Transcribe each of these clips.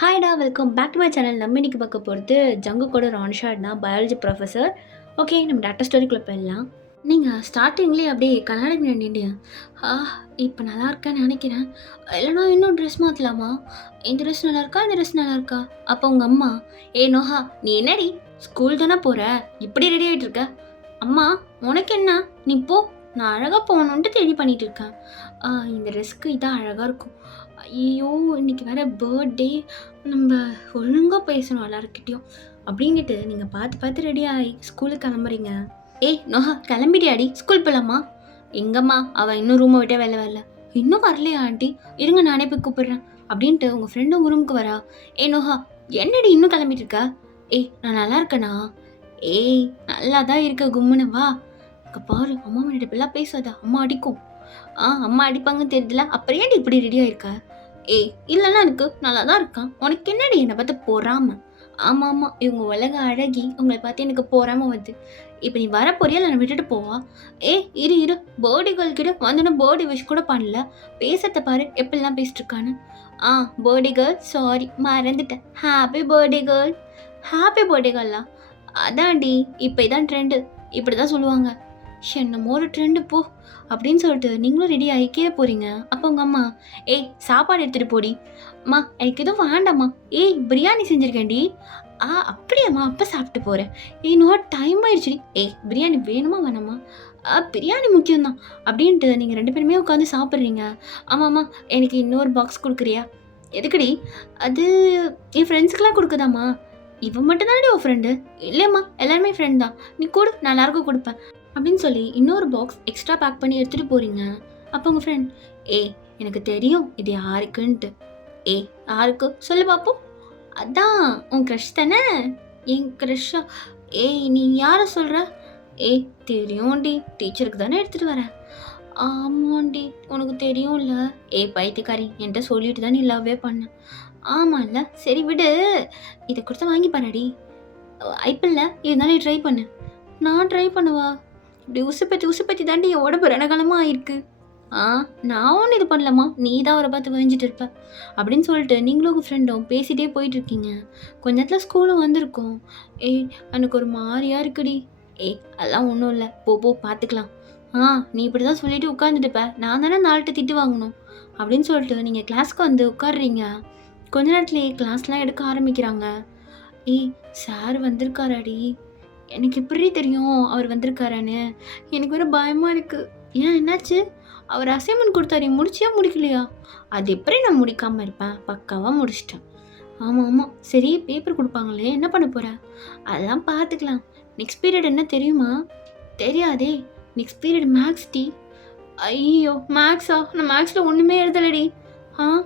ஹாய்டா, welcome back to my channel. நம்ம இன்னைக்கு பார்க்க போகிறது ஜங்குக்கோட ரான்ஷாட் தான், பயாலஜி ப்ரொஃபஸர். ஓகே, நம்ம டாக்டர் ஸ்டோரிக்குள்ளே போயிடலாம். நீங்கள் ஸ்டார்டிங்லேயே அப்படியே கண்ணாடி முன்னாடி நின்று ஆ இப்போ நல்லா இருக்கேன்னு நினைக்கிறேன், இல்லைனா இன்னும் ட்ரெஸ் மாற்றலாமா, இந்த ட்ரெஸ் நல்லா இருக்கா, இந்த ட்ரெஸ் நல்லா இருக்கா. அப்போ உங்கள் அம்மா, ஏ நோஹா, நீ என்னடி ஸ்கூல் தானே போகிற, இப்படி ரெடி ஆகிட்டு இருக்க. அம்மா, உனக்கு என்ன, நீ போ, நான் அழகாக போகணுன்ட்டு தேடி பண்ணிகிட்டு இருக்கேன். இந்த ட்ரெஸ்க்கு இதான் அழகாக இருக்கும். ஐயோ, இன்னைக்கு வேறு பர்த்டே, நம்ம ஒழுங்காக பேசணும் எல்லாருக்கிட்டேயும் அப்படின்ட்டு நீங்கள் பார்த்து பார்த்து ரெடி ஆகி ஸ்கூலுக்கு கிளம்புறீங்க. ஏய் நோஹா, கிளம்பிடியாடி, ஸ்கூல் போகலாமா. எங்கம்மா, அவள் இன்னும் ரூமை விட்டே வேலை வரல. இன்னும் வரலையா ஆண்டி, இருங்க நானே போய் கூப்பிடுறேன் அப்படின்ட்டு உங்கள் ஃப்ரெண்டு உங்கள் ரூமுக்கு வரா. ஏய் நோஹா, என்னடி இன்னும் கிளம்பிட்டு இருக்க. ஏய், நான் நல்லா இருக்கேனா. ஏய், நல்லா தான் இருக்க, கும்முன்னு வா. அங்கே பாரு, அம்மா முன்னாடி இப்பெல்லாம் பேசாதா, அம்மா அடிக்கும். அம்மா அடிப்பாங்கன்னு தெரியுதுல, அப்புறம் ஏன்டி இப்படி ரெடி ஆயிருக்க. ஏய், இல்லைன்னா எனக்கு நல்லா தான் இருக்கான், உனக்கு என்னடி என்னை பார்த்து போறாம. ஆமாம் ஆமாம், இவங்க உலக அழகி, உங்களை பார்த்து எனக்கு போறாம வருது. இப்போ நீ வர போறியா இல்லை நான் விட்டுட்டு போவா. இரு இரு, பேர்டி கேர்ள் கிட்ட வந்து பேர்டி விஷ் கூட பண்ணல, பேசத்தை பாரு எப்படிலாம் பேசிட்டு இருக்கான்னு. பேர்டி கேர்ள், சாரி மறந்துட்டேன், happy birthday girl. Happy birthday கேர்லா, அதான்டி இப்போ இதான் ட்ரெண்டு, இப்படி தான் சொல்லுவாங்க. என்னமோ ஒரு ட்ரெண்டு போ அப்படின்னு சொல்லிட்டு நீங்களும் ரெடி ஆகி கீழே போகிறீங்க. அப்போ உங்கள் அம்மா, ஏய் சாப்பாடு எடுத்துகிட்டு போடி. அம்மா, எனக்கு எதுவும் வேண்டாம்மா. ஏய், பிரியாணி செஞ்சுருக்கேன்டி. அப்படியாம்மா, அப்போ சாப்பிட்டு போகிறேன். இன்னும் டைம் ஆயிடுச்சுடி. ஏய், பிரியாணி வேணுமா வேணாமா. பிரியாணி முக்கியம்தான் அப்படின்ட்டு நீங்கள் ரெண்டு பேருமே உட்காந்து சாப்பிட்றீங்க. ஆமாம்மா, எனக்கு இன்னொரு பாக்ஸ் கொடுக்குறியா. எதுக்குடி. அது என் ஃப்ரெண்ட்ஸுக்கெலாம் கொடுக்குதாம்மா. இவன் மட்டும் தானே உன் ஃப்ரெண்டு. இல்லைம்மா, எல்லாருமே ஃப்ரெண்ட் தான், நீ கொடு, நான் எல்லாருக்கும் கொடுப்பேன் அப்படின்னு சொல்லி இன்னொரு பாக்ஸ் எக்ஸ்ட்ரா பேக் பண்ணி எடுத்துகிட்டு போகிறீங்க. அப்போ உங்கள் ஃப்ரெண்ட், ஏய் எனக்கு தெரியும் இது யாருக்குன்ட்டு. ஏய், யாருக்கு சொல்லு பார்ப்போம். அதான் உன் க்ரஷ் தானே. என் க்ரஷ்ஷா. ஏய், நீ யாரை சொல்கிற. ஏய், தெரியும்டி, டீச்சருக்கு தானே எடுத்துகிட்டு வரேன். ஆமாண்டி, உனக்கு தெரியும்ல. ஏய் பைத்தியக்காரி, என்கிட்ட சொல்லிட்டு தான் நீ லவ்வே பண்ணேன். ஆமாம் இல்லை, சரி விடு, இதை கொடுத்தா வாங்கி பண்ணடி. ஐப்பில்ல, இருந்தாலும் நீ ட்ரை பண்ணு. நான் ட்ரை பண்ணுவா. இப்படி உசுப்பத்தி தாண்டி என் உடம்பு ரணகாலமாக ஆயிருக்கு. நான் ஒன்றும் இது பண்ணலம்மா, நீ தான் அவரை பார்த்து வரைஞ்சிட்டு இருப்ப அப்படின்னு சொல்லிட்டு நீங்களும் உங்கள் ஃப்ரெண்டும் பேசிகிட்டே போயிட்டுருக்கீங்க. கொஞ்ச நேரத்தில் ஸ்கூலும் வந்திருக்கோம். ஏய், எனக்கு ஒரு மாதிரியாக இருக்குடி. ஏய், அதெல்லாம் ஒன்றும் இல்லை, போ போ பார்த்துக்கலாம். நீ இப்படி தான் சொல்லிட்டு உட்காந்துட்டுப்ப, நான் தானே நாள்கிட்ட திட்டு வாங்கணும் அப்படின்னு சொல்லிட்டு நீங்கள் கிளாஸ்க்கு வந்து உட்காடுறீங்க. கொஞ்ச நேரத்துலேயே கிளாஸ்லாம் எடுக்க ஆரம்பிக்கிறாங்க. ஏய், சார் வந்திருக்காராடி. எனக்கு எப்படி தெரியும் அவர் வந்திருக்காரான்னு. எனக்கு வேறு பயமாக இருக்குது. ஏன், என்னாச்சு. அவர் அசைன்மெண்ட் கொடுத்தாரு, முடிச்சியா முடிக்கலையா. அது எப்படி நான் முடிக்காமல் இருப்பேன், பக்காவாக முடிச்சிட்டேன். ஆமாம், சரி பேப்பர் கொடுப்பாங்களே, என்ன பண்ண போகிற. அதெல்லாம் பார்த்துக்கலாம். நெக்ஸ்ட் பீரியட் என்ன தெரியுமா. தெரியாதே. நெக்ஸ்ட் பீரியட் மேக்ஸ் டி. ஐயோ, மேக்ஸா, நான் மேக்ஸில் ஒன்றுமே எழுதலடி.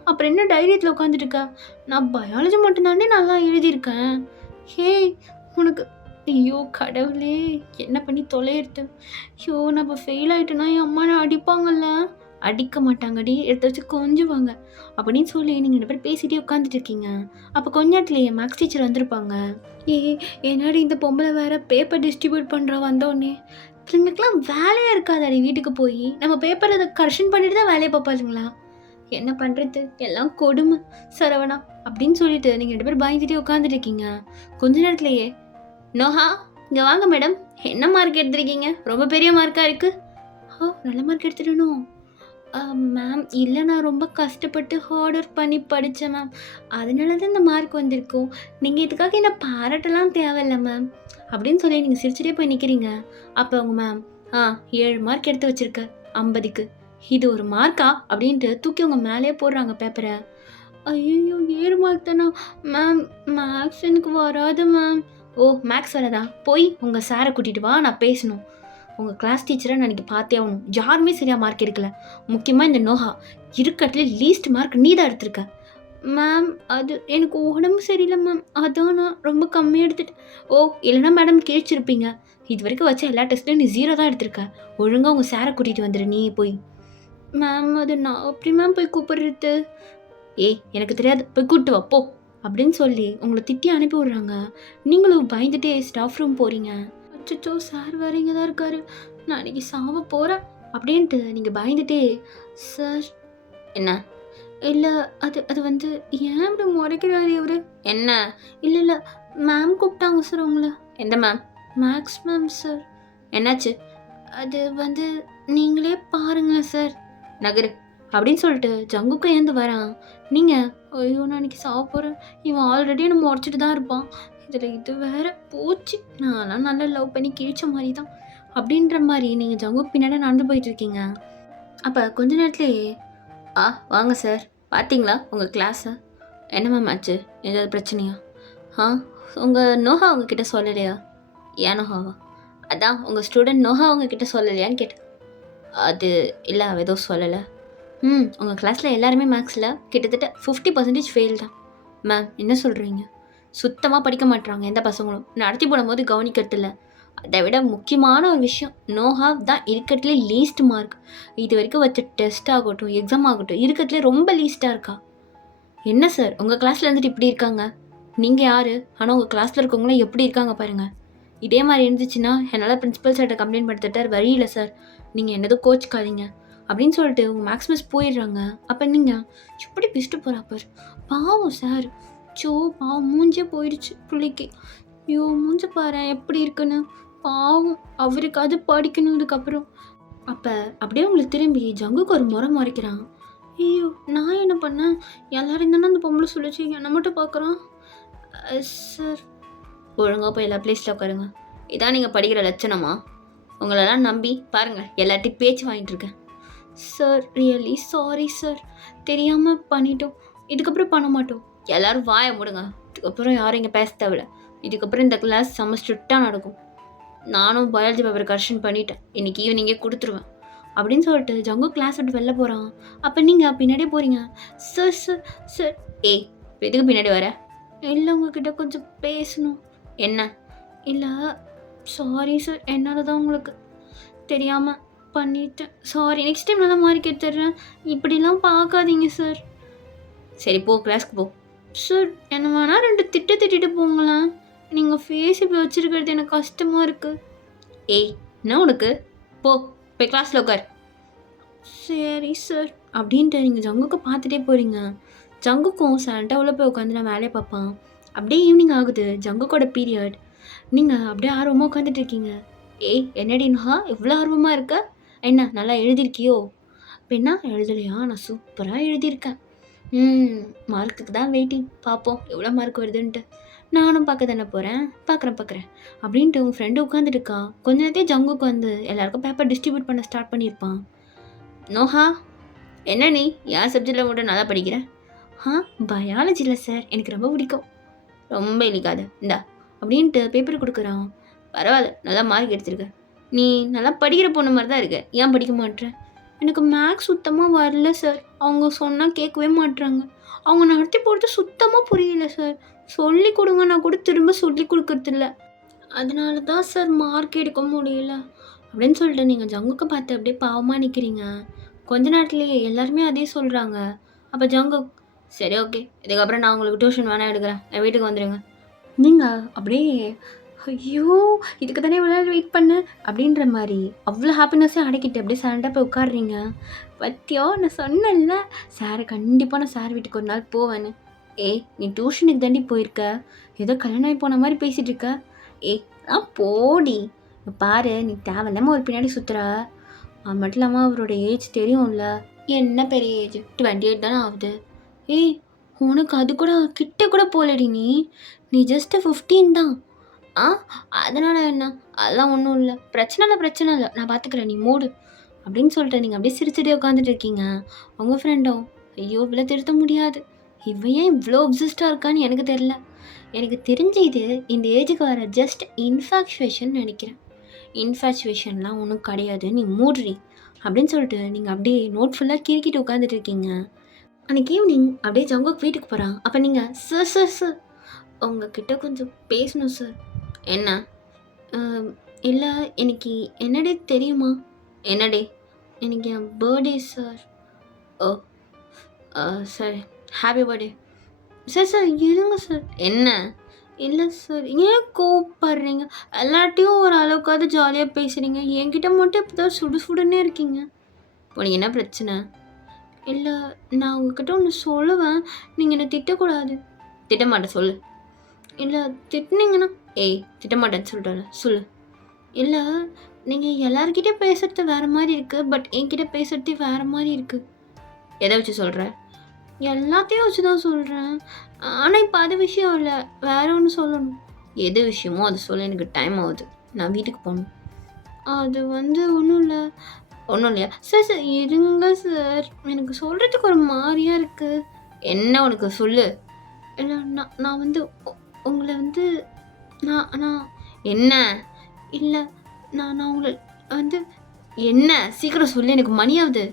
அப்புறம் என்ன தைரியத்தில் உட்காந்துட்டு இருக்க. நான் பயாலஜி மட்டும்தானே நல்லா எழுதியிருக்கேன். ஹே, உனக்கு. ஐயோ கடவுளே, என்ன பண்ணி தொலையிறது. ஐயோ, நான் இப்போ ஃபெயில் ஆகிட்டேன்னா என் அம்மா நான் அடிப்பாங்கல்ல. அடிக்க மாட்டாங்கடி, எடுத்து வச்சு கொஞ்சுவாங்க அப்படின்னு சொல்லி நீங்கள் ரெண்டு பேர் பேசிகிட்டே உட்காந்துட்டு இருக்கீங்க. அப்போ கொஞ்ச நேரத்துலேயே மேக்ஸ் டீச்சர் வந்திருப்பாங்க. என்னடி இந்த பொம்பளை வேறு பேப்பர் டிஸ்ட்ரிபியூட் பண்ணுறா வந்தோடனே. இதுங்களுக்கெல்லாம் வேலையாக இருக்காதாடி, வீட்டுக்கு போய் நம்ம பேப்பரை அதை கரெக்ஷன் பண்ணிட்டு தான் வேலையை பார்ப்பாளுங்களா. என்ன பண்ணுறது, எல்லாம் கொடுமை சரவணா அப்படின்னு சொல்லிட்டு நீங்கள் ரெண்டு பேர் பயந்துட்டே உட்காந்துட்டு இருக்கீங்க. கொஞ்ச நேரத்துலையே, நோஹா இங்கே வாங்க மேடம், என்ன மார்க் எடுத்துருக்கீங்க, ரொம்ப பெரிய மார்க்காக இருக்குது. நல்ல மார்க் எடுத்துடணும். மேம், இல்லை நான் ரொம்ப கஷ்டப்பட்டு ஹார்ட் ஒர்க் பண்ணி படித்தேன் மேம், அதனால தான் இந்த மார்க் வந்திருக்கும். நீங்கள் இதுக்காக என்ன பாராட்டலாம் தேவையில்லை மேம் அப்படின்னு சொல்லி நீங்கள் சிரிச்சிட்டே போய் நிற்கிறீங்க. அப்போ அவங்க மேம், 7 மார்க் எடுத்து வச்சுருக்க 50க்கு, இது ஒரு மார்க்கா அப்படின்ட்டு தூக்கி உங்கள் மேலேயே போடுறாங்க பேப்பரை. ஐயோ, 7 மார்க் தானா மேம், மேக்ஸ் எனக்கு வராது மேம். மேக்ஸ் வரதா, போய் உங்கள் சாரை கூட்டிகிட்டு வா, நான் பேசணும். உங்கள் கிளாஸ் டீச்சரை நான் இன்றைக்கி பார்த்தே ஆகணும். யாருமே சரியாக மார்க் எடுக்கல, முக்கியமாக இந்த நோஹா, இருக்கிறதுல லீஸ்ட் மார்க் நீ தான் எடுத்திருக்க. மேம், அது எனக்கு உடம்பு சரியில்லை மேம், அதான் நான் ரொம்ப கம்மியாக எடுத்துட்டேன். இல்லைனா மேடம் கேட்சிருப்பீங்க, இது வரைக்கும் வச்ச எல்லா டெஸ்ட்லையும் நீ 0 தான் எடுத்திருக்க. ஒழுங்காக உங்கள் சாரை கூட்டிகிட்டு வந்துடு நீ போய். மேம், அது நான் அப்படி மேம் போய் கூப்பிடுறது. எனக்கு தெரியாது, போய் கூப்பிட்டு வப்போ அப்படின்னு சொல்லி உங்களை திட்டி அனுப்பி விட்றாங்க. நீங்களும் பயந்துட்டே ஸ்டாஃப் ரூம் போகிறீங்க. அச்சோ, சார் வேறு இங்கே தான் இருக்காரு, நான் இன்றைக்கி சாவ போகிறேன் அப்படின்ட்டு நீங்கள் பயந்துட்டே, சார் என்ன இல்ல அது அது வந்து ஏன் இப்படி முறைக்கிறாரு இவரு? என்ன? இல்ல, இல்ல. மேம் கூப்பிட்டாங்க சார் உங்கள. எந்த மேம்? Maths ma'am sir. என்னாச்சு? அது வந்து நீங்களே பாருங்களேன் சார். நகரு. அப்படின்னு சொல்லிட்டு ஜங்குக்கு ஏந்து வரான். நீங்க ஐயோ! நான் இன்னைக்கு சாவ போறேன். இவன் ஆல்ரெடி என்ன முறைச்சிட்டு தான் இருப்பான். இதுல இது வேற போச்சு. நான்லாம் நல்லா லவ் பண்ணி கிழிச்ச மாரி தான். அப்படின்ற மாரி நீங்க ஜங்குக்கு பின்னாடி நடந்து போயிட்டு இருக்கீங்க. அப்ப கொஞ்ச நேரத்திலேயே வாங்க சார். பார்த்தீங்களா உங்க கிளாஸ? என்ன மேம் ஆச்சு? ஏதாவது பிரச்சனையா? ஆ உங்க நோஹா உங்ககிட்ட சொல்லலையா? ஏன் நோஹாவா? அதான் உங்க ஸ்டூடெண்ட் நோஹா உங்ககிட்ட சொல்லலையான்னு கேட்டேன். அது இல்ல அவ எதுவும் சொல்லல. உங்க கிளாஸ்ல எல்லாருமே மேக்ஸ்ல கிட்டத்தட்ட 50% ஃபெயில் தான். மேம் என்ன சொல்றீங்க? சுத்தமா படிக்க மாட்றாங்க எந்த பசங்களும். நடத்தி போடும்போது கவனிக்கிறது இல்ல. அதை விட முக்கியமான ஒரு விஷயம் நோஹா தான் இருக்கிறதுலே லீஸ்ட் மார்க். இது வரைக்கும் வச்ச டெஸ்ட் ஆகட்டும், எக்ஸாம் ஆகட்டும் இருக்கிறதுலே ரொம்ப லீஸ்ட்டாக இருக்கா. என்ன சார் உங்கள் கிளாஸில் இருந்துட்டு இப்படி இருக்காங்க? நீங்கள் யார்? ஆனால் உங்கள் கிளாஸில் இருக்கவங்களாம் எப்படி இருக்காங்க பாருங்கள். இதே மாதிரி இருந்துச்சுன்னா என்னால் பிரின்சிபல் சார்கிட்ட கம்ப்ளைண்ட் படுத்திட்டார். வழி இல்லை சார், நீங்கள் என்னதோ கோச்சிக்காதீங்க அப்படின்னு சொல்லிட்டு உங்கள் மேக்ஸ் மிஸ் போயிடுறாங்க. அப்போ நீங்கள் எப்படி பிஸ்ட்டு போகிறா பார். பாவம் சார். பாவம் மூஞ்சே போயிடுச்சு பிள்ளைக்கு. ஐயோ மூஞ்ச பாரு எப்படி இருக்குன்னு. பாவம் அவருக்கு அது படிக்கணும் இதுக்கப்புறம். அப்போ அப்படியே உங்களுக்கு திரும்பி ஜங்குக்கு ஒரு முறை முறைக்கிறான். ஐயோ நான் என்ன பண்ணேன்? எல்லாரும் தானே அந்த பொம்பளை சொல்லிச்சு, என்னை மட்டும் பார்க்குறான். சார் ஒழுங்காக போய் எல்லா பிளேஸில் உட்காருங்க. இதான் நீங்கள் படிக்கிற லட்சணமா? உங்களெல்லாம் நம்பி பாருங்கள் எல்லார்ட்டையும் பேச்சு வாங்கிட்டு இருக்கேன். சார் ரியலி சாரி சார், தெரியாமல் பண்ணிட்டோம். இதுக்கப்புறம் பண்ண மாட்டோம். எல்லோரும் வாயை மூடுங்க. இதுக்கப்புறம் யாரும் இங்கே பேச தேவையில்ல. இதுக்கப்புறம் இந்த கிளாஸ் செம்ம ஸ்ட்ரிக்டாக நடக்கும். நானும் பயாலஜி பேப்பர் கரெக்ஷன் பண்ணிட்டேன். இன்றைக்கி ஈவினிங்கே கொடுத்துருவேன் அப்படின்னு சொல்லிட்டு ஜங்கு கிளாஸ் விட்டு வெளில போகிறான். அப்போ நீங்கள் பின்னாடியே போகிறீங்க. Sir sir sir. ஏய் எதுக்கு பின்னாடி வர? இல்லை உங்ககிட்ட கொஞ்சம் பேசணும். என்ன? இல்லை சாரி சார், என்னால் தான் உங்களுக்கு தெரியாமல் பண்ணிட்டேன். சாரி, நெக்ஸ்ட் டைம் நல்லா மார்க் எடுத்துடுறேன். இப்படிலாம் பார்க்காதீங்க சார். சரி போ, கிளாஸ்க்கு போ. சார் என்ன வேணால் 2 திட்டிட்டு போங்களேன். நீங்கள் ஃபேஸ் இப்படி வச்சுருக்கிறது எனக்கு கஷ்டமாக இருக்குது. ஏய் என்ன உனக்கு? போ போய் கிளாஸில் உட்கார். சரி சார் அப்படின்ட்டு நீங்கள் ஜங்குக்கு பார்த்துட்டே போகிறீங்க. ஜங்குக்கும் சைலண்ட்டாக உள்ள போய் உட்காந்து நான் வேலையை பார்ப்பான். அப்படியே ஈவினிங் ஆகுது, ஜங்குக்கோட பீரியட். நீங்கள் அப்படியே ஆர்வமாக உட்காந்துட்டு இருக்கீங்க. ஏய் என்னடின்ஹா இவ்வளோ ஆர்வமாக இருக்க? என்ன நல்லா எழுதியிருக்கியோ? பெண்ணா எழுதலையா? நான் சூப்பராக எழுதியிருக்கேன். மார்க்குக்கு தான் வெயிட்டிங். பார்ப்போம் எவ்வளோ மார்க் வருதுன்ட்டு. நானும் பார்க்க தானே போகிறேன். பார்க்குறேன் அப்படின்ட்டு உங்கள் ஃப்ரெண்டு உட்காந்துட்டு இருக்கா. கொஞ்ச நேரத்தையும் ஜங்குக்கு வந்து எல்லாருக்கும் பேப்பர் டிஸ்ட்ரிபியூட் பண்ண ஸ்டார்ட் பண்ணியிருப்பான். நோஹா என்ன நீ யார் சப்ஜெக்டில் மட்டும் நல்லா படிக்கிற? பயாலஜியில் சார், எனக்கு ரொம்ப பிடிக்கும். ரொம்ப இழிக்காத இந்தா அப்படின்ட்டு பேப்பர் கொடுக்குறான். பரவாயில்ல நல்லா மார்க் எடுத்திருக்க. நீ நல்லா படிக்கிற பொண்ணு மாதிரி தான் இருக்க. ஏன் படிக்க மாட்டேன்? எனக்கு மேக்ஸ் சுத்தமாக வரல சார். அவங்க சொன்னால் கேட்கவே மாட்டுறாங்க. அவங்க நடத்தி போகிறது சுத்தமாக புரியல சார். சொல்லி கொடுங்கன்னா கூட திரும்ப சொல்லி கொடுக்கறதில்ல. அதனால தான் சார் மார்க் எடுக்க முடியல அப்படின்னு சொல்லிட்டு நீங்கள் ஜங்குக்கு பார்த்து அப்படியே பாவமாக நிற்கிறீங்க. கொஞ்ச நேரத்துலேயே எல்லாருமே அதே சொல்கிறாங்க. அப்போ ஜங்கு சரி ஓகே, இதுக்கப்புறம் நான் உங்களுக்கு டியூஷன் வேணால் எடுக்கிறேன், என் வீட்டுக்கு வந்துடுங்க. நீங்கள் அப்படியே ஐயோ இதுக்கு தானே இவ்வளோ வெயிட் பண்ண அப்படின்ற மாதிரி அவ்வளோ ஹாப்பினஸ்ஸே அடக்கிட்டு அப்படியே சைலண்டாக போய் உட்காடுறீங்க. பத்தியோ நான் சொன்னேன்ல சாரை கண்டிப்பாக நான் சார் வீட்டுக்கு ஒரு நாள் போவேன்னு. ஏய் நீ டியூஷனுக்கு தாண்டி போயிருக்க, ஏதோ கல்யாணம் ஆகி போன மாதிரி பேசிகிட்டு இருக்க. போடி பாரு, நீ தேவையில்லாமல் ஒரு பின்னாடி சுற்றுற. அது மட்டும் இல்லாமல் அவரோட ஏஜ் தெரியும்ல. என்ன பெரிய ஏஜ்? 28 தானே ஆகுது. ஏய் உனக்கு அது கூட கிட்ட கூட போகலடி. நீ ஜஸ்ட்டு 15 தான். அதனால் என்ன? அதெல்லாம் ஒன்றும் இல்லை, பிரச்சனை இல்லை, நான் பார்த்துக்கிறேன், நீ மூடு அப்படின்னு சொல்லிட்டு நீங்கள் அப்படியே சிரிச்சுட்டே உட்காந்துட்டு இருக்கீங்க. உங்கள் ஃப்ரெண்டும் ஐயோ இவ்வளோ திருத்த முடியாது, இவன் ஏன் இவ்வளோ அப்சஸ்டாக இருக்கான்னு எனக்கு தெரில. எனக்கு தெரிஞ்ச இது இந்த ஏஜுக்கு வர ஜஸ்ட் இன்ஃபாக்சுவேஷன் நினைக்கிறேன். இன்ஃபாக்சுவேஷன்லாம் ஒன்றும் கிடையாது, நீ மூடுறி அப்படின்னு சொல்லிட்டு நீங்கள் அப்படியே நோட் ஃபுல்லாக கிறுக்கிட்டு உட்காந்துட்டு இருக்கீங்க. அன்றைக்கி ஈவினிங் அப்படியே ஜங்குக்கு வீட்டுக்கு போகிறான். அப்போ நீங்கள் சார் உங்ககிட்ட கொஞ்சம் பேசணும் சார். என்ன? இல்லை எனக்கு என்னடே தெரியுமா? என்னடே? எனக்கு என் பர்த்டே சார். ஓ சரி, ஹாப்பி பர்த்டே சார். இருங்க சார். என்ன? இல்லை சார், ஏன் கோவப்படுறீங்க? எல்லாட்டையும் ஒரு அளவுக்காவது ஜாலியாக பேசுகிறீங்க, என்கிட்ட மட்டும் இப்போ தான் சுடுன்னே இருக்கீங்க. உனக்கு என்ன பிரச்சனை? இல்ல, நான் உங்ககிட்ட ஒண்ணு சொல்லுவேன். நீங்க என்ன திட்டக்கூடாது. திட்டமாட்டேன் சொல்லு. இல்ல, திட்டுனீங்கன்னா ஏய் திட்டமாட்டேன்னு சொல்லிட்டேன்ல சொல்லு. இல்ல, நீங்க எல்லார்கிட்டயும் பேசுறது வேற மாரி இருக்கு. பட் என்கிட்ட பேசுறது வேற மாரி இருக்கு. எத வச்சு சொல்ற? எல்லாத்தையும் வச்சு தான் சொல்றேன். ஆனா இப்ப அது விஷயம் இல்ல. வேற ஒண்ணு சொல்லணும். எது விஷயமோ அத சொல்ல, எனக்கு டைம் ஆகுது. நான் வீட்டுக்கு போணும். அது வந்து ஒண்ணும் இல்ல. ஒண்ணும் இல்லையா? சார் சார் இருங்க சார். எனக்கு சொல்றதுக்கு ஒரு மாரியா இருக்கு. என்ன உனக்கு சொல்லு. இல்ல, நான் வந்து உங்கள வந்து நான் நான் என்ன? இல்ல, நான் உங்கள வந்து என்ன? சீக்கிரம் சொல்லு, எனக்கு மணி ஆகுது.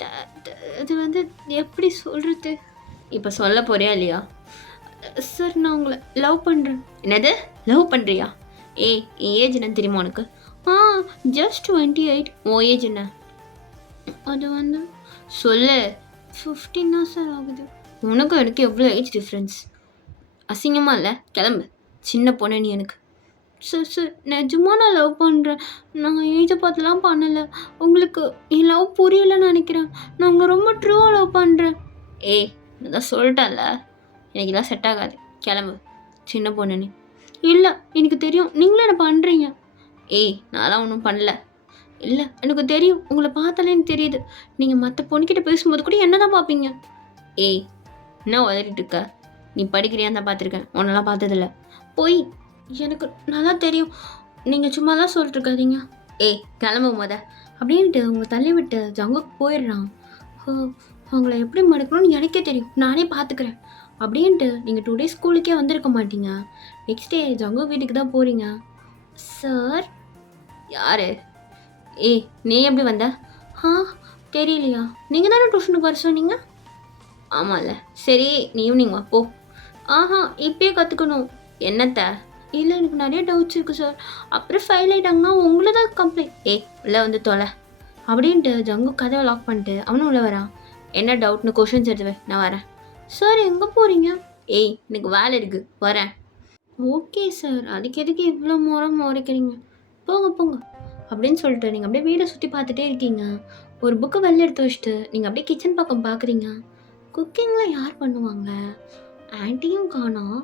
ட ட அது வந்து எப்படி சொல்றது? இப்ப சொல்லப் போறியா இல்லையா? சார் நான் உங்கள லவ் பண்றேன். என்னது? லவ் பண்றியா? ஏய் என் ஏஜ் என்னன்னு தெரியுமா உனக்கு? ஆ ஜஸ்ட் 28. உன் ஏஜ் என்ன? அது வந்து சொல்லு. 15 தான் சார் ஆகுது. உனக்கும் எனக்கு எவ்வளோ ஏஜ் டிஃப்ரென்ஸ்? அசிங்கமா இல்லை? கிளம்பு. சின்ன பொண்ணு நீ எனக்கு. சார் சார் நிஜமா நான் லவ் பண்ணுறேன். நான் ஏஜை பார்த்துலாம் பண்ணலை. உங்களுக்கு என் லவ் புரியலைன்னு நினைக்கிறேன். நான் உங்களை ரொம்ப ட்ரூவாக லவ் பண்ணுறேன். ஏய் நான் தான் சொல்லிட்டேன்ல, எனக்கு இதெல்லாம் செட் ஆகாது. கிளம்பு. சின்ன பொண்ணு நீ. இல்லை எனக்கு தெரியும் நீங்களும் என்ன பண்ணுறீங்க. ஏய் நான்லாம் ஒன்றும் பண்ணல. இல்லை எனக்கு தெரியும், உங்களை பார்த்தாலே எனக்கு தெரியுது. நீங்கள் மற்ற பொண்ணுக்கிட்ட பேசும்போது கூட என்ன தான் பார்ப்பீங்க. ஏய் என்ன உதறிட்டு இருக்க? நீ படிக்கிறியான்னு தான் பார்த்துருக்கேன், உன்னெல்லாம் பார்த்ததில்ல. போய் எனக்கு நல்லா தெரியும். நீங்கள் சும்மா தான் சொல்லிட்டு இருக்காதீங்க. ஏய் கிளம்பு முத அப்படின்ட்டு அவங்க தள்ளி விட்டு ஜங்குக்கு போயிடுறான். அவங்கள எப்படி மடக்கணும்னு எனக்கே தெரியும், நானே பார்த்துக்கிறேன் அப்படின்ட்டு நீங்கள் 2 days ஸ்கூலுக்கே வந்திருக்க மாட்டீங்க. நெக்ஸ்ட் டே ஜங்கு வீட்டுக்கு தான் போகிறீங்க. சார் யாரு? ஏய் நீ எப்படி வந்த? ஆ தெரியலையா? நீங்கள் தானே டியூஷனுக்கு வர சொன்னீங்க. ஆமாம்ல. சரி நீ ஈவினிங் வா போ. ஆஹா இப்பயே கற்றுக்கணும். என்னத்த? இல்லை எனக்கு நிறைய டவுட்ஸ் இருக்குது சார். அப்புறம் ஃபெயில் ஆகிட்டாங்கன்னா உங்களை தான் கம்ப்ளைண்ட். ஏய் உள்ளே வந்து தொலை அப்படின்ட்டு ஜங்கு கதவை லாக் பண்ணிட்டு அவனும் உள்ளே வரான். என்ன டவுட்னு கொஷின்ஸ் எடுத்துவேன், நான் வரேன். சார் எங்கே போகிறீங்க? ஏய் எனக்கு வேலை இருக்குது, வரேன். ஓகே சார், அதுக்கு எதுக்கு இவ்வளோ முறைக்கிறீங்க? போங்க போங்க அப்படின்னு சொல்லிட்டு நீங்கள் அப்படியே வீடை சுற்றி பார்த்துட்டே இருக்கீங்க. ஒரு புக்கை வெளில எடுத்து வச்சுட்டு நீங்கள் அப்படியே கிச்சன் பக்கம் பார்க்குறீங்க. குக்கிங்லாம் யார் பண்ணுவாங்க? ஆன்ட்டியும் காணோம்.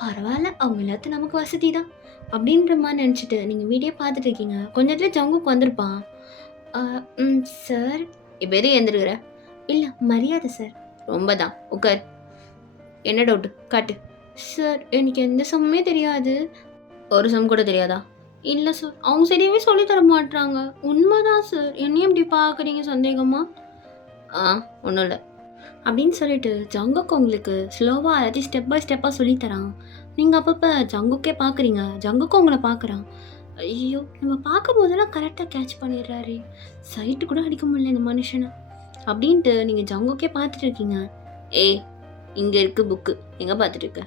பரவாயில்ல, அவங்க எல்லாத்தையும் நமக்கு வசதி தான் அப்படின்ற மாதிரி நினச்சிட்டு நீங்கள் வீடியோ பார்த்துட்டு இருக்கீங்க. கொஞ்ச நேரத்தில் ஜங்குக்கு வந்திருப்பான். சார் இப்போ எதுவும் எழுந்திருக்கிற? இல்லை மரியாதை சார். ரொம்ப தான் உட்கார். என்ன டவுட்டு காட்டு. சார் எனக்கு எந்த சமமே தெரியாது. ஒரு சம் கூட தெரியாதா? இல்லை சார், அவங்க சரியாகவே சொல்லி தர மாட்றாங்க. உண்மைதான் சார், என்னையும் இப்படி பார்க்குறீங்க சந்தேகமா? ஒன்றும் இல்லை அப்படின்னு சொல்லிட்டு ஜங்குக்கு உங்களுக்கு ஸ்லோவாக எல்லாத்தையும் ஸ்டெப் பை ஸ்டெப்பாக சொல்லித்தரான். நீங்கள் அப்பப்போ ஜங்குக்கே பார்க்குறீங்க, ஜங்குக்கும் உங்களை பார்க்குறான். ஐயோ நம்ம பார்க்கும் போதெல்லாம் கரெக்டாக கேட்ச் பண்ணிடுறாரு, சைட்டு கூட அடிக்க முடியல இந்த மனுஷனை அப்படின்ட்டு நீங்கள் ஜங்குக்கே பார்த்துட்டு இருக்கீங்க. ஏய் இங்கே இருக்குது புக்கு, எங்கே பார்த்துட்டு இருக்க?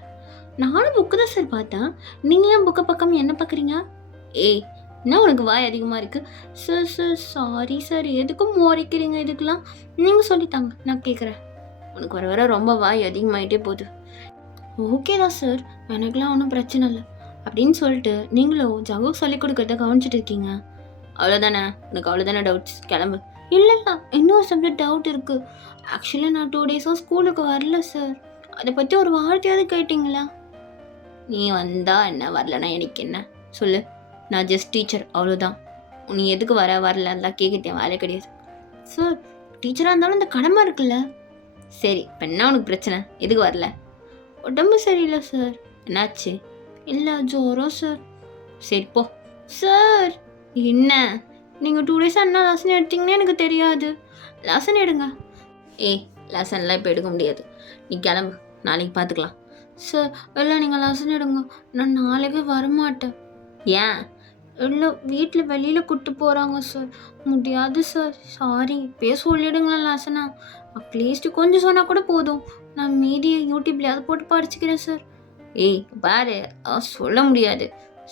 நானும் புக்கு தான் சார் பார்த்தேன். நீங்கள் ஏன் புக்கை பக்கம் என்ன பார்க்குறீங்க? ஏய் என்ன உனக்கு வாய் அதிகமாக இருக்குது? சார் சார் சாரி சார், எதுக்கும் முறைக்கிறீங்க? இதுக்கெல்லாம் நீங்கள் சொல்லித்தாங்க, நான் கேட்குறேன். உனக்கு வர வர ரொம்ப வாய் அதிகமாகிட்டே போகுது. ஓகே தான் சார், எனக்குலாம் ஒன்றும் பிரச்சனை இல்லை அப்படின்னு சொல்லிட்டு நீங்களும் ஜங்குக்கு சொல்லிக் கொடுக்கறத கவனிச்சிட்டு இருக்கீங்க. அவ்வளோதானே? உனக்கு அவ்வளோதானே டவுட்ஸ்? கிளம்பு. இல்லை இல்லை இன்னொரு சப்ஜெக்ட் டவுட் இருக்குது. ஆக்சுவலி நான் 2 days ஸ்கூலுக்கு வரல சார். அதை பற்றி ஒரு வார்த்தையாவது கேட்டிங்களா? நீ வந்தா என்ன, வரலன்னா எனக்கு என்ன? சொல்லு, நான் ஜஸ்ட் டீச்சர் அவ்வளோதான். நீ எதுக்கு வரலாம் கேட்குறேன், வேலை கிடையாது. சார் டீச்சராக இருந்தாலும் இந்த கடமை இருக்குல்ல. சரி இப்போ என்ன உனக்கு பிரச்சனை? எதுக்கு வரல? உடம்பு சரியில்லை சார். என்னாச்சு? இல்லை ஜோரம் சார். சரி போ. சார் என்ன நீங்கள் 2 days என்ன லெசன் எடுத்தீங்கன்னு எனக்கு தெரியாது. லெசன் எடுங்க. ஏய் லெசன்லாம் இப்போ எடுக்க முடியாது, நீ கிளம்பு, நாளைக்கு பார்த்துக்கலாம். சார் இல்லை நீங்கள் லெசன் எடுங்க, நான் நாளைக்கு வரமாட்டேன். ஏன்? இல்லை வீட்டில் வெளியில் கூப்பிட்டு போகிறாங்க சார். முடியாது சார், சாரி. இப்போயே சொல்லிவிடுங்களேன் லெசனை. அட்லீஸ்ட் கொஞ்சம் சொன்னால் கூட போதும், நான் மீதியை யூடியூப்லேயாவது போட்டு படிச்சுக்கிறேன் சார். ஏய் பாரு, சொல்ல முடியாது.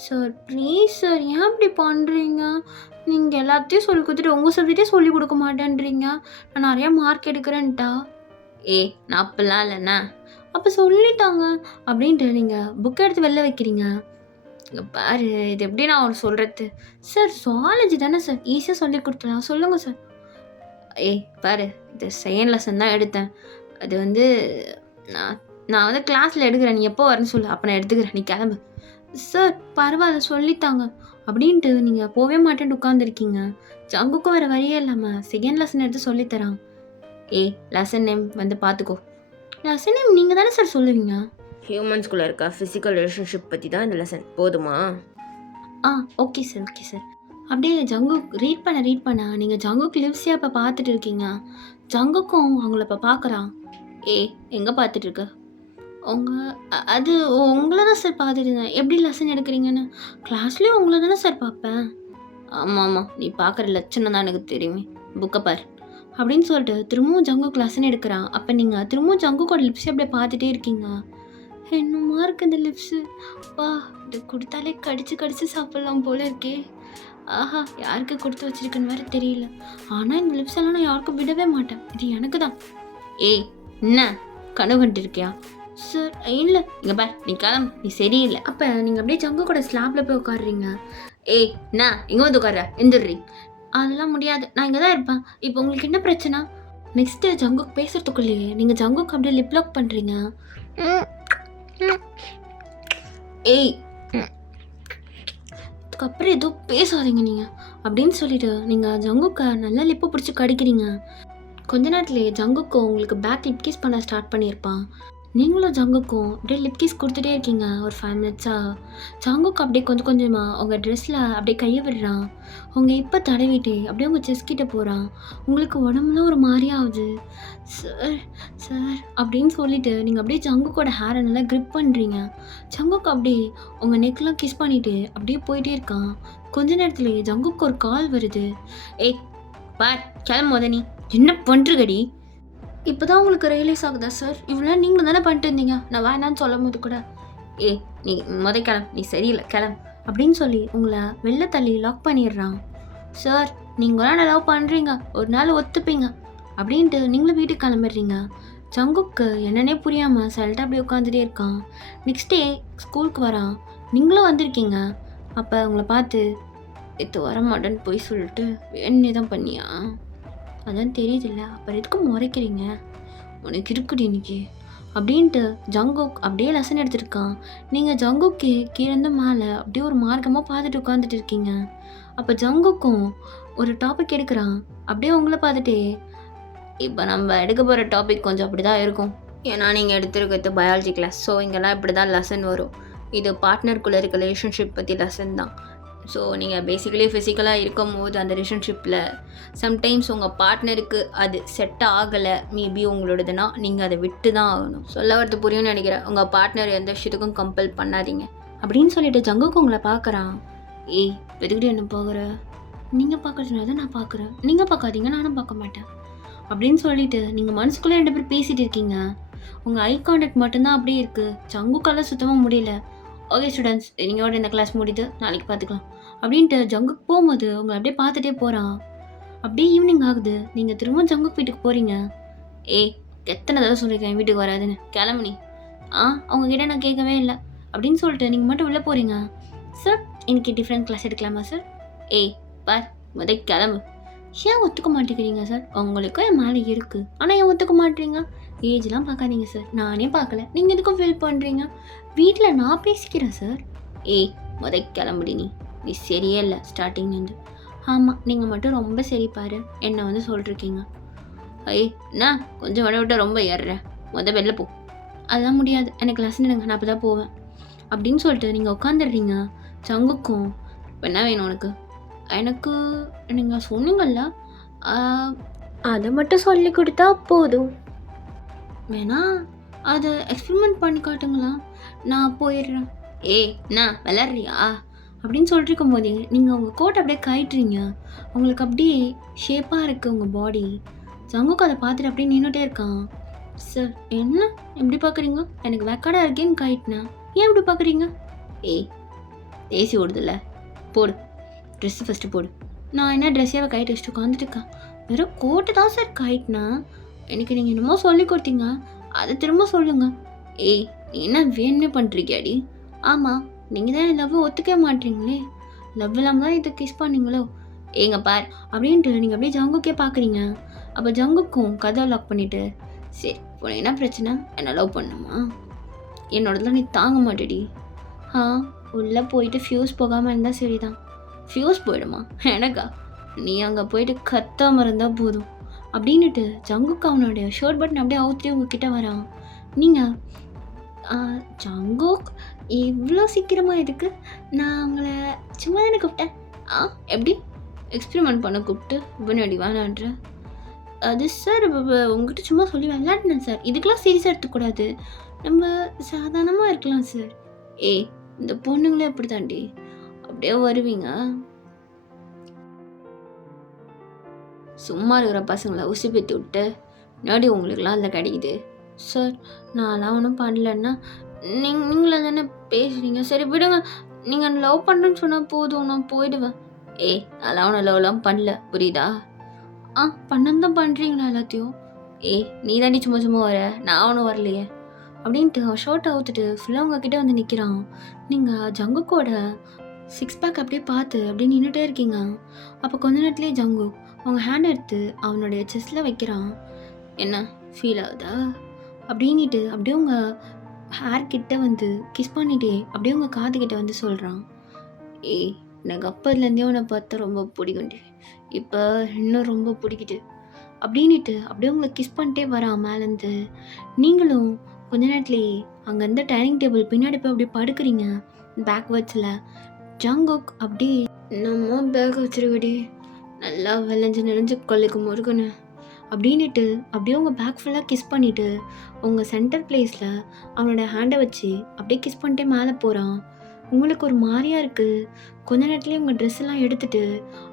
சார் ப்ளீஸ் சார், ஏன் இப்படி பண்ணுறீங்க? நீங்கள் எல்லாத்தையும் சொல்லி கொடுத்துட்டு உங்கள் சப்ஜெக்டே சொல்லி கொடுக்க மாட்டேன்றீங்க. நான் நிறையா மார்க் எடுக்கிறேன்ட்டா. ஏய் நான் அப்பெல்லாம் இல்லைண்ணா. அப்போ சொல்லிட்டாங்க அப்படின்ட்டு நீங்கள் புக்கை எடுத்து வெளில வைக்கிறீங்க. இங்கே பாரு, இது எப்படி நான் அவனுக்கு சொல்கிறது? சார் சுவாலஜி தானே சார், ஈஸியாக சொல்லி கொடுத்துலாம், சொல்லுங்கள் சார். ஏய் பாரு, இது செகண்ட் லெசன் தான் எடுத்தேன். அது வந்து நான் நான் வந்து கிளாஸில் எடுக்கிறேன். நீ எப்போ வரேன்னு சொல்லு, அப்போ நான் எடுத்துக்கிறேன். நீ கிளம்பு. சார் பரவாயில்ல சொல்லித்தாங்க அப்படின்ட்டு நீங்கள் போவே மாட்டேன்ட்டு உட்காந்துருக்கீங்க. ஜங்குக்கும் வேறு வழியே இல்லாமல் செகண்ட் லெசன் எடுத்து சொல்லித்தரான். ஏய் லெசன் நேம் வந்து பார்த்துக்கோ. லெசன் நேம் நீங்கள் தானே சார் சொல்லுவீங்க. ஹியூமன்ஸ்குள்ளே இருக்க ஃபிசிக்கல் ரிலேஷன்ஷிப் பற்றி தான் இந்த லெசன். போதுமா? Okay sir okay sir. அப்படியே ஜங்குக் ரீட் பண்ண நீங்கள் ஜங்குக் லிப்ஸியாக இப்போ பார்த்துட்டு இருக்கீங்க. ஜங்குக்கும் அவங்கள இப்போ பார்க்குறான். எங்கே பார்த்துட்டு இருக்க? அது உங்களை தான் சார் பார்த்துட்டு இருந்தேன். எப்படி லெசன் எடுக்கிறீங்கன்னு. கிளாஸ்லேயும் உங்களை தானே சார் பார்ப்பேன். ஆமாம் நீ பார்க்குற லட்சணம் தான் எனக்கு தெரியுமே. புக்கை பார் அப்படின்னு சொல்லிட்டு திரும்பவும் ஜங்குக் லெசன் எடுக்கிறான். அப்போ நீங்கள் திரும்பவும் ஜங்குக்கோட லிப்ஸை அப்படியே பார்த்துட்டே இருக்கீங்க. என்னமா இருக்குது இந்த லிப்ஸு. வா, இது கொடுத்தாலே கடிச்சு சாப்பிட்லாம் போல இருக்கே. ஆஹா, யாருக்கு கொடுத்து வச்சிருக்குன்னு வேறு தெரியல. ஆனால் இந்த லிப்ஸ் எல்லாம் நான் யாருக்கும் விடவே மாட்டேன். இது எனக்கு தான். என்ன கனவு கண்டு இருக்கியா? சார் இல்லை, இங்கே பார், நீ கிளம்பு, நீ சரியில்லை. அப்போ நீங்கள் அப்படியே ஜங்கு கூட ஸ்லாப்பில் போய் உட்காடுறீங்க. என்ன இங்கே வந்து உட்கார, எந்திரி. அதெல்லாம் முடியாது, நான் இங்கே தான் இருப்பேன். இப்போ உங்களுக்கு என்ன பிரச்சனை? நெக்ஸ்ட்டு ஜங்குக்கு பேசுறதுக்குள்ளேயே நீங்கள் ஜங்குக்கு அப்படியே லிப் லாக் பண்ணுறீங்க. அதுக்கப்புறம் ஏதோ பேசாதீங்க நீங்கள் அப்படின்னு சொல்லிட்டு நீங்கள் ஜங்குக்கை நல்லா லிப்பை பிடிச்சி கடிக்கிறீங்க. கொஞ்ச நேரத்துலேயே ஜங்குக்கும் உங்களுக்கு பேக் லிப் கிஸ் பண்ண ஸ்டார்ட் பண்ணியிருப்பான். நீங்களும் ஜங்குக்கும் அப்படியே லிப் கிஸ் கொடுத்துட்டே இருக்கீங்க ஒரு 5 மினிட்ஸாக. ஜங்குக்கு அப்படியே கொஞ்சம் கொஞ்சமாக உங்கள் ட்ரெஸ்ஸில் அப்படியே கையை விடுறான். உங்கள் இப்போ தடவிட்டு அப்படியே உங்கள் செஸ் கிட்ட போகிறான். உங்களுக்கு உடம்புலாம் ஒரு மாதிரி ஆகுது. சார் சார் அப்படின்னு சொல்லிட்டு நீங்கள் அப்படியே ஜங்குக்கோட ஹேரை நல்லா க்ரிப் பண்ணுறீங்க. ஜங்குக்கு அப்படியே உங்கள் நெக்லாம் கிஸ் பண்ணிவிட்டு அப்படியே போயிட்டே இருக்கான். கொஞ்ச நேரத்துலேயே ஜங்குக்கு ஒரு கால் வருது. பார், கிளம்பு நீ. என்ன பண்ணுறகடி? இப்போ தான் உங்களுக்கு ரியலைஸ் ஆகுதா சார்? இவ்வளோ நீங்கள் தானே பண்ணிட்டு இருந்தீங்க, நான் வேணான்னு சொல்லும் போது கூட. நீ கிளம்பு, நீ சரியில்லை கிளம்பு அப்படின்னு சொல்லி உங்களை வெளில தள்ளி லாக் பண்ணிடுறான். சார் நீங்களாம் நான் லவ் பண்ணுறீங்க, ஒரு நாள் ஒத்துப்பீங்க அப்படின்ட்டு நீங்களும் வீட்டுக்கு கிளம்பிடுறீங்க. ஜங்குக்கு என்னன்னே புரியாமல் சைலண்டாக அப்படியே உட்காந்துட்டே இருக்கான். நெக்ஸ்ட் டே ஸ்கூலுக்கு வரான். நீங்களும் வந்திருக்கீங்க. அப்போ உங்களை பார்த்து இது வர மாட்டேன்னு போய் சொல்லிட்டு வேணே தான் பண்ணியா? அதான் தெரியுதுல்ல, அப்புறம் எதுக்கு முறைக்கிறீங்க? உனக்கு இருக்குடி இன்னைக்கு அப்படின்ட்டு ஜங்குக் அப்படியே லெசன் எடுத்துருக்கான். நீங்கள் ஜங்குக்கே கீழேருந்து மேலே அப்படியே ஒரு மார்க்கமாக பார்த்துட்டு உட்காந்துட்டு இருக்கீங்க. அப்போ ஜங்குக்கும் ஒரு டாபிக் எடுக்கிறான். அப்படியே உங்களை பார்த்துட்டே, இப்போ நம்ம எடுக்க போகிற டாபிக் கொஞ்சம் அப்படி தான் இருக்கும். ஏன்னா நீங்கள் எடுத்துருக்கிறது பயாலஜி கிளாஸ். ஸோ இங்கெல்லாம் இப்படி தான் லெசன் வரும். இது பார்ட்னருக்குள்ளே இருக்க ரிலேஷன்ஷிப் பற்றி லெசன் தான். ஸோ நீங்கள் பேசிக்கலி ஃபிசிக்கலாக இருக்கும் போது அந்த ரிலேஷன்ஷிப்பில் சம்டைம்ஸ் உங்கள் பார்ட்னருக்கு அது செட் ஆகலை, மேபி உங்களோடதுன்னா நீங்கள் அதை விட்டு தான் ஆகணும். சொல்ல வரது புரியும்னு நினைக்கிறேன். உங்கள் பார்ட்னர் எந்த விஷயத்துக்கும் கம்பல் பண்ணாதீங்க அப்படின்னு சொல்லிட்டு ஜங்குக்கு உங்களை பார்க்குறான். எதுக்கிட்ட என்ன பார்க்குற? நீங்கள் பார்க்குறதுனால தான் நான் பார்க்குறேன். நீங்கள் பார்க்காதீங்க, நானும் பார்க்க மாட்டேன் அப்படின்னு சொல்லிட்டு நீங்கள் மனசுக்குள்ளே 2 பேர் பேசிகிட்டு இருக்கீங்க. உங்கள் ஐ கான்டாக்ட் மட்டும்தான் அப்படியே இருக்குது. ஜங்குக்கால சுத்தமாக முடியல. ஓகே ஸ்டூடெண்ட்ஸ், நீங்களோட இந்த கிளாஸ் முடியுது, நாளைக்கு பார்த்துக்கலாம் அப்படின்ட்டு ஜங்குக்கு போகும்போது உங்களை அப்படியே பார்த்துட்டே போகிறான். அப்படியே ஈவினிங் ஆகுது. நீங்கள் திரும்ப ஜங்குக்கு வீட்டுக்கு போகிறீங்க. எத்தனை தடவை சொல்லியிருக்கேன் வீட்டுக்கு வராதுன்னு, கிளம்பு நீ. அவங்கக்கிட்ட நான் கேட்கவே இல்லை அப்படின்னு சொல்லிட்டு நீங்கள் மட்டும் உள்ளே போகிறீங்க. சார் இன்னைக்கு டிஃப்ரெண்ட் கிளாஸ் எடுக்கலாமா சார்? பார், கிளம்பு. ஏன் ஒத்துக்க மாட்டேங்கிறீங்க சார்? உங்களுக்கும் என் மேலே இருக்குது, ஆனால் ஏன் ஒத்துக்க மாட்டேறீங்க? ஏஜ்லாம் பார்க்காதீங்க சார், நானே பார்க்கல, நீங்கள் எதுக்கும் ஃபீல் பண்ணுறீங்க? வீட்டில் நான் பேசிக்கிறேன் சார். கிளம்புடி நீ சரியே இல்லை ஸ்டார்டிங்லேருந்து. ஆமாம், நீங்கள் மட்டும் ரொம்ப சரி பாரு, என்னை வந்து சொல்லிருக்கீங்க. என்ன கொஞ்சம் விட ரொம்ப ஏறுறேன், வெளில போ. அதெல்லாம் முடியாது, எனக்கு லெசன் எடுங்க, நான் அப்போ தான் போவேன் அப்படின்னு சொல்லிட்டு நீங்கள் உட்காந்துடுறீங்க. ஜங்குக்கும் என்ன வேணும் உனக்கு? எனக்கு நீங்கள் சொன்னீங்கல்ல, அதை மட்டும் சொல்லி கொடுத்தா போதும். வேணா அதை எக்ஸ்பெரிமெண்ட் பண்ணி காட்டுங்களா, நான் போயிடுறேன். என்ன விளாட்றியா அப்படின்னு சொல்லிட்டு இருக்கும் போதே நீங்கள் உங்கள் கோட்டை அப்படியே கயிட்டுறீங்க. உங்களுக்கு அப்படியே ஷேப்பாக இருக்குது உங்கள் பாடி. ஜங்குக்கு அதை பார்த்துட்டு அப்படியே நின்றுட்டே இருக்கான். சார் என்ன எப்படி பார்க்குறீங்க? எனக்கு வெக்காடாக இருக்கேன்னு கயிட்டினேன், ஏன் இப்படி பார்க்குறீங்க? ஏசி ஓடுதில்ல, போடு ட்ரெஸ்ஸு ஃபஸ்ட்டு போடு. நான் என்ன ட்ரெஸ்ஸையாவை கைட்டு வச்சுட்டு உட்காந்துட்டு இருக்கேன். வெறும் கோட்டை தான் சார் கைட்டினா, எனக்கு நீங்கள் என்னமோ சொல்லி கொடுத்தீங்க, அதை திரும்ப சொல்லுங்கள். நீ என்ன வேணுமே பண்ணுறீக்கியாடி? ஆமாம், நீங்கள் தான் லவ் ஒத்துக்க மாட்டீங்களே, லவ் இல்லாமல் தான் இதை கிஸ் பண்ணீங்களோ? பார் அப்படின்ட்டு நீங்கள் அப்படியே ஜங்குக்கே பார்க்குறீங்க. அப்போ ஜங்குக்கும் கதை லாக் பண்ணிவிட்டு, சரி உனக்கு என்ன பிரச்சனை, என்ன லவ் பண்ணுமா, என்னோடதெல்லாம் நீ தாங்க மாட்டேடி. உள்ளே போயிட்டு ஃப்யூஸ் போகாமல் இருந்தால் சரிதான். ஃப்யூஸ் போயிடுமா எனக்கா, நீ அங்கே போயிட்டு கத்தாமல் இருந்தால் போதும் அப்படின்னுட்டு ஜங்குக்கு அவனுடைய ஷர்ட் பட்டன் அப்படியே அவுத்துட்டு உங்ககிட்ட வரான். நீங்கள் ஜங்குக் இவ்வளோ சீக்கிரமாக எதுக்கு, நான் உங்களை சும்மா தானே கூப்பிட்டேன். எப்படி எக்ஸ்பெரிமெண்ட் பண்ண கூப்பிட்டு இவனடி வேணான்ற. அது சார் உங்ககிட்ட சும்மா சொல்லி விளையாடினேன் சார், இதுக்கெல்லாம் சீரியஸாக எடுத்துக்கூடாது, நம்ம சாதாரணமாக இருக்கலாம் சார். இந்த பொண்ணுங்களே அப்படி தாண்டி அப்படியே வருவீங்க. சும்மா இருக்கிற பசங்களை உசி பேத்தி விட்டு நாடி உங்களுக்குலாம் அதில் கிடைக்குது. சார் நான்லாம் ஒன்றும் பண்ணலன்னா நீங்களே தானே பேசுகிறீங்க, சரி விடுங்க, நீங்கள் லவ் பண்ணுறேன்னு சொன்னால் போதும், நான் போயிடுவேன். அதெல்லாம் ஒன்றும் லவ்லாம் பண்ணல புரியுதா. பண்ணன்னு தான் பண்ணுறீங்களா எல்லாத்தையும். நீ தாண்டி சும்மா சும்மா வர, நான் ஒன்றும் வரலையே அப்படின்ட்டு அவன் ஷர்ட் அவுத்துட்டு ஃபுல்லாக உங்ககிட்ட வந்து நிற்கிறான். நீங்கள் ஜங்குக்கோட சிக்ஸ் பேக் அப்படியே பார்த்து அப்படியே நின்றுட்டே இருக்கீங்க. அப்போ கொஞ்ச நேரத்துலேயே ஜங்கு அவங்க ஹேண்ட் எடுத்து அவனுடைய செஸ்ட்டில் வைக்கிறான். என்ன ஃபீல் ஆகுதா அப்படின்ட்டு அப்படியே உங்கள் ஹேர் கிட்ட வந்து கிஸ் பண்ணிட்டே அப்படியே உங்கள் காதுகிட்ட வந்து சொல்கிறான். எனக்கு அப்போதுலேருந்தே உன்னை பார்த்தா ரொம்ப பிடிக்கும்டி, இப்போ இன்னும் ரொம்ப பிடிக்குது அப்படின்ட்டு அப்படியே உங்களை கிஸ் பண்ணிட்டே வரான் மேலேருந்து. நீங்களும் கொஞ்ச நேரத்துலேயே அங்கேருந்து டைனிங் டேபிள் பின்னாடி போய் அப்படியே படுக்கிறீங்க பேக்வேர்ட்ஸில். ஜங்குக் அப்படியே நம்ம பேக் வச்சிருக்கடி, நல்லா விளைஞ்சு நெளிஞ்சு கொல்லுக்கு முருகனு அப்படின்ட்டு அப்படியே உங்கள் பேக் ஃபுல்லாக கிஸ் பண்ணிவிட்டு உங்கள் சென்டர் பிளேஸில் அவனோட ஹேண்டை வச்சு அப்படியே கிஸ் பண்ணிட்டே மேலே போகிறான். உங்களுக்கு ஒரு மாதிரியாக இருக்குது. கொஞ்ச நேரத்துலேயே உங்கள் ட்ரெஸ் எல்லாம் எடுத்துகிட்டு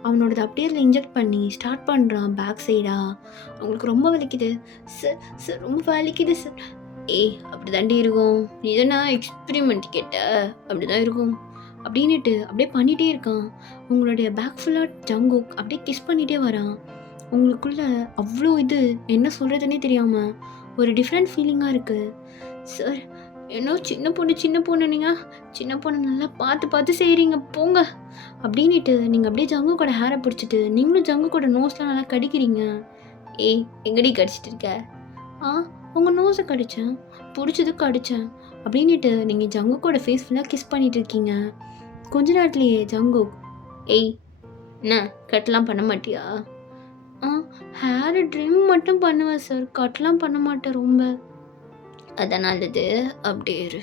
அவனோடது அப்படியே அதில் இன்ஜெக்ட் பண்ணி ஸ்டார்ட் பண்ணுறான் பேக் சைடாக. அவங்களுக்கு ரொம்ப வலிக்குது சார், சார் ரொம்ப வலிக்குது சார். அப்படி தாண்டி இருக்கும், நீ தானே எக்ஸ்பெரிமெண்ட் கேட்ட, அப்படி தான் இருக்கும் அப்படின்ட்டு அப்படியே பண்ணிகிட்டே இருக்கான். உங்களுடைய பேக் ஃபுல்லாக ஜங்குக் அப்படியே கிஸ் பண்ணிகிட்டே வரான். உங்களுக்குள்ள அவ்வளோ இது என்ன சொல்கிறதுனே தெரியாமல் ஒரு டிஃப்ரெண்ட் ஃபீலிங்காக இருக்குது. சார் என்ன சின்ன பொண்ணு நீங்கள் சின்ன பொண்ணு நல்லா பார்த்து செய்கிறீங்க போங்க அப்படின்ட்டு நீங்கள் அப்படியே ஜங்குக்கோட ஹேரை பிடிச்சிட்டு நீங்களும் ஜங்குக்கோட நோஸ்லாம் நல்லா கடிக்கிறீங்க. எங்கடி கடிச்சிட்டு இருக்க. உங்கள் நோஸை கடித்தேன், பிடிச்சது கடித்தேன் அப்படின்ட்டு நீங்கள் ஜங்குக்கோட ஃபேஸ் ஃபுல்லாக கிஸ் பண்ணிகிட்டு இருக்கீங்க. கொஞ்ச நேரத்துலையே ஜங்குக் என்ன கட்லாம் பண்ண மாட்டியா. ஹேர் ட்ரிம் மட்டும் பண்ணுவேன் சார், கட்லாம் பண்ண மாட்டேன் ரொம்ப. அதான் நல்லது, அப்படியே இரு.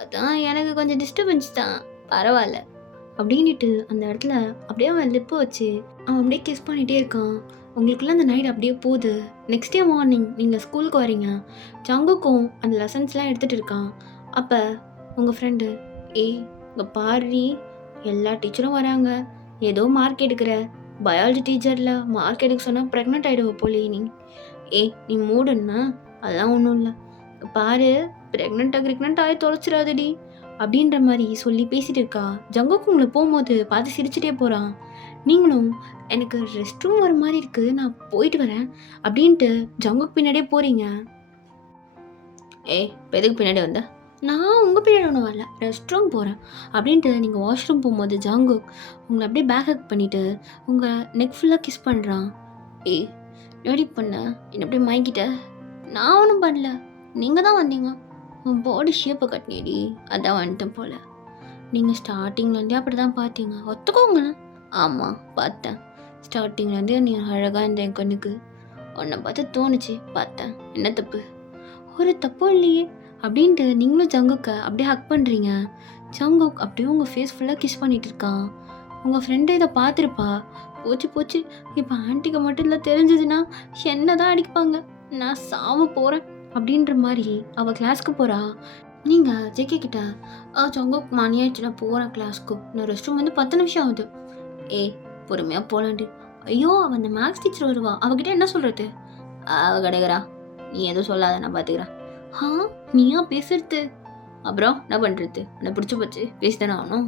அதான் எனக்கு கொஞ்சம் டிஸ்டர்பன்ஸ் தான், பரவாயில்ல அப்படின்ட்டு அந்த இடத்துல அப்படியே அவன் லிப்பு வச்சு அவன் அப்படியே கிஸ் பண்ணிகிட்டே இருக்கான். உங்களுக்குள்ள அந்த நைட் அப்படியே போகுது. நெக்ஸ்ட் டே மார்னிங் நீங்கள் ஸ்கூலுக்கு வரீங்க. ஜங்குக்கும் அந்த லெசன்ஸ்லாம் எடுத்துகிட்டு இருக்கான். அப்போ உங்கள் ஃப்ரெண்டு இங்கே பாரு, எல்லா டீச்சரும் வராங்க, ஏதோ மார்க் எடுக்கிற, பயாலஜி டீச்சரில் மார்க் எடுக்க சொன்னால் ப்ரெக்னென்ட் ஆகிடுவ போலே நீ மூடுன்னா. அதெல்லாம் ஒன்றும் இல்லை பாரு, ப்ரெக்னென்ட் ஆகி தொலைச்சிடாதடி அப்படின்ற மாதிரி சொல்லி பேசிகிட்டு இருக்கா. ஜங்குக்கு உங்களை போகும்போது பார்த்து சிரிச்சுட்டே போகிறான். நீங்களும் எனக்கு ரெஸ்ட் ரூம் வர மாதிரி இருக்குது, நான் போயிட்டு வரேன் அப்படின்ட்டு ஜங்குக்கு பின்னாடியே போகிறீங்க. இப்போ எதுக்கு பின்னாடி வந்த. நான் உங்கள் பின்னாடி ஒன்றும் வரல, ரெஸ்ட் ரூம் போகிறேன் அப்படின்ட்டு நீங்கள் வாஷ்ரூம் போகும்போது ஜங்குக் உங்களை அப்படியே பேக் ஹக் பண்ணிவிட்டு உங்கள் நெக் ஃபுல்லாக கிஸ் பண்ணுறான். நோடி பண்ண என்ன அப்படியே மயக்கிட்ட. நான் ஒன்றும் பண்ணல, நீங்கள் தான் வந்தீங்க, உன் பாடி ஷேப்பை கட்டினேடி, அதான் வந்துட்டேன் போல். நீங்கள் ஸ்டார்டிங்லேருந்தே அப்படி தான் பார்த்தீங்க, ஒத்துக்கோங்களேன். ஆமாம் பார்த்தேன், ஸ்டார்டிங்லேருந்தே நீ அழகாக இருந்த என் கண்ணுக்கு, உன்னை பார்த்து தோணுச்சு, பார்த்தேன், என்ன தப்பு. ஒரு தப்பும் இல்லையே அப்படின்ட்டு நீங்களும் ஜங்குக்கை அப்படியே ஹக் பண்ணுறீங்க. ஜங்குக் அப்படியே உங்கள் ஃபேஸ் ஃபுல்லாக கிஸ் பண்ணிகிட்டு இருக்கான். உங்கள் ஃப்ரெண்டு இதை பார்த்துருப்பா. போச்சு இப்போ ஆன்ட்டிக்கு மட்டும் இல்லை தெரிஞ்சதுன்னா என்ன தான் அடிப்பாங்க, நான் சாவ போகிறேன் அப்படின்ற மாதிரி அவள் கிளாஸ்க்கு போகிறா. நீங்கள் ஜேகே கிட்ட ஜங்குக் மணி ஆயிடுச்சு, நான் போகிறேன் கிளாஸ்க்கு, நான் ரெஸ்ட் ரூம் வந்து 10 நிமிஷம் ஆகுது. பொறுமையாக போகலான்ட்டு. ஐயோ அவன் அந்த மேக்ஸ் டீச்சர் வருவா, அவகிட்ட என்ன சொல்கிறது. அவள் கிடைக்கிறா, நீ எதுவும் சொல்லாத, நான் பார்த்துக்கிறேன். நீயா பேசுறது, அப்புறம் என்ன பண்ணுறது, உன்னை பிடிச்சி போச்சு, பேசிதானே ஆகணும்.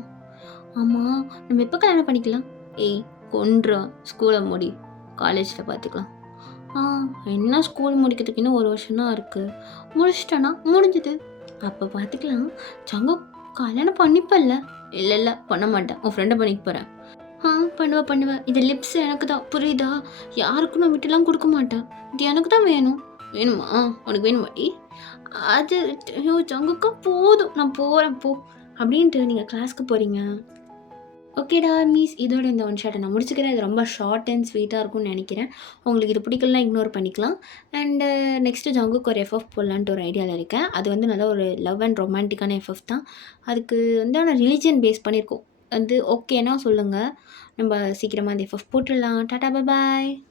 ஆமாம் நம்ம எப்போ கல்யாணம் பண்ணிக்கலாம். கொன்றும், ஸ்கூலை முடி, காலேஜில் பார்த்துக்கலாம். என்ன ஸ்கூல் முடிக்கிறதுக்கு இன்னும் 1 வருஷம் தான் இருக்குது, முடிச்சிட்டேன்னா முடிஞ்சுது, அப்போ பார்த்துக்கலாம். ஜங்குக் கல்யாணம் பண்ணிப்பல்ல. இல்லை பண்ண மாட்டேன், உன் ஃப்ரெண்டை பண்ணிக்க போகிறேன். ஆ பண்ணுவேன், பண்ணுவேன். இது லிப்ஸ் எனக்கு தான். புரியுதா? யாருக்கும் நான் விட்டுலாம் குடுக்க மாட்டேன். இது எனக்கு தான் வேணும். வேணுமா? உனக்கு வேணுமாடி? அது ஐயோ! ஜங்குக்கா போதும். நான் போறேன் போ. அப்படின்ட்டு நீங்க கிளாஸ்க்கு போறீங்க. ஓகேடா மிஸ். இதோட இந்த ஒன் ஷாட்ட நான் முடிச்சுக்கிறேன். இது ரொம்ப ஷார்ட் அண்ட் ஸ்வீட்டா இருக்கும்னு நெனைக்கிறேன். உங்களுக்கு இது பிடிக்கலனா இக்னோர் பண்ணிக்கலாம். அண்டு நெக்ஸ்ட்டு ஜங்குக்கு ஒரு எஃப்எஃப் போடலான்ட்டு ஒரு ஐடியால இருக்கேன். அது வந்து நல்ல ஒரு லவ் அண்ட் ரொமான்டிக்கான எஃப்எஃப் தான். அதுக்கு வந்து ஆனா ரிலிஜியன் பேஸ் பண்ணியிருக்கோம். வந்து ஓகேனா சொல்லுங்க. நம்ம சீக்கிரமா அந்த எஃப்எஃப் போட்டுடலாம். டாடா பாய் பாய்.